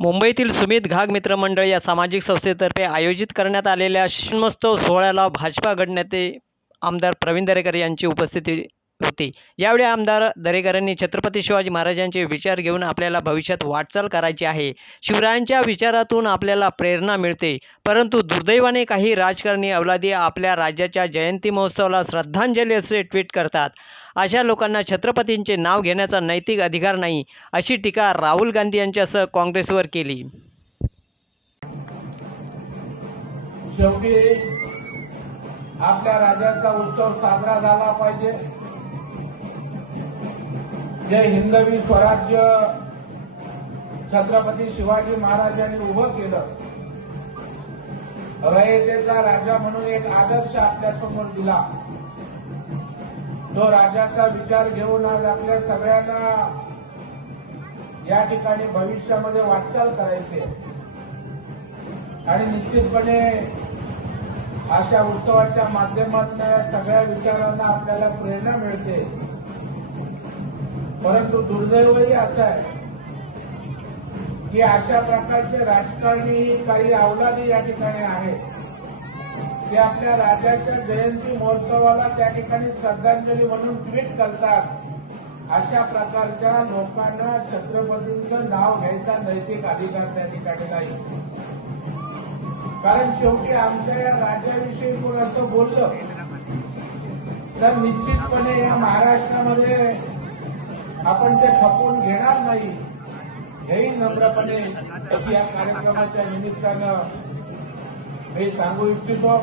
मुंबईतील सुमित घाग मित्रमंडळ या सामाजिक संस्थेतर्फे आयोजित करण्यात आलेल्या शिमगोत्सव सोहळ्याला भाजपा गटनेते आमदार प्रवीण दरेकर यांची उपस्थिती होती। यावेळी आमदार दरेकरांनी छत्रपती शिवाजी महाराजांचे विचार घेऊन आपल्याला भविष्यात वाटचाल करायची आहे। शिवरायांच्या विचारातून आपल्याला प्रेरणा मिळते, परंतु दुर्दैवाने काही राजकारणी अवलादी आपल्या राज्याच्या जयंती महोत्सवाला श्रद्धांजली असे ट्विट करतात। अशा लोकांना छत्रपतींचे नाव घेण्याचा नैतिक अधिकार नाही, अशी टीका राहुल गांधी यांच्यासह काँग्रेसवर केली। शेवटी आपल्या राज्याचा उत्सव साजरा झाला पाहिजे। जे हिंदवी स्वराज्य छत्रपती शिवाजी महाराजांनी उभं केलं, रयतेचा राजा म्हणून एक आदर्श आपल्यासमोर दिला, तो राजाचा विचार घेऊन आज आपल्या सगळ्यांना या ठिकाणी भविष्यामध्ये वाटचाल करायची आणि निश्चितपणे अशा उत्सवाच्या माध्यमातून या सगळ्या विचारांना आपल्याला प्रेरणा मिळते। परंतु दुर्दैवही असं आहे की अशा प्रकारचे राजकारणी काही अवलादी या ठिकाणी आहेत, ते आपल्या राजाच्या जयंती महोत्सवाला त्या ठिकाणी श्रद्धांजली म्हणून ट्विट करतात। अशा प्रकारच्या लोकांना छत्रपतींचं नाव घ्यायचा नैतिक अधिकार त्या ठिकाणी नाही, कारण शेवटी आमच्या या राज्याविषयी कोण असं बोललं तर निश्चितपणे या महाराष्ट्रामध्ये आपण ते खपवून घेणार नाही, हेही नम्रपणे या कार्यक्रमाच्या निमित्तानं मी सांगू इच्छितो।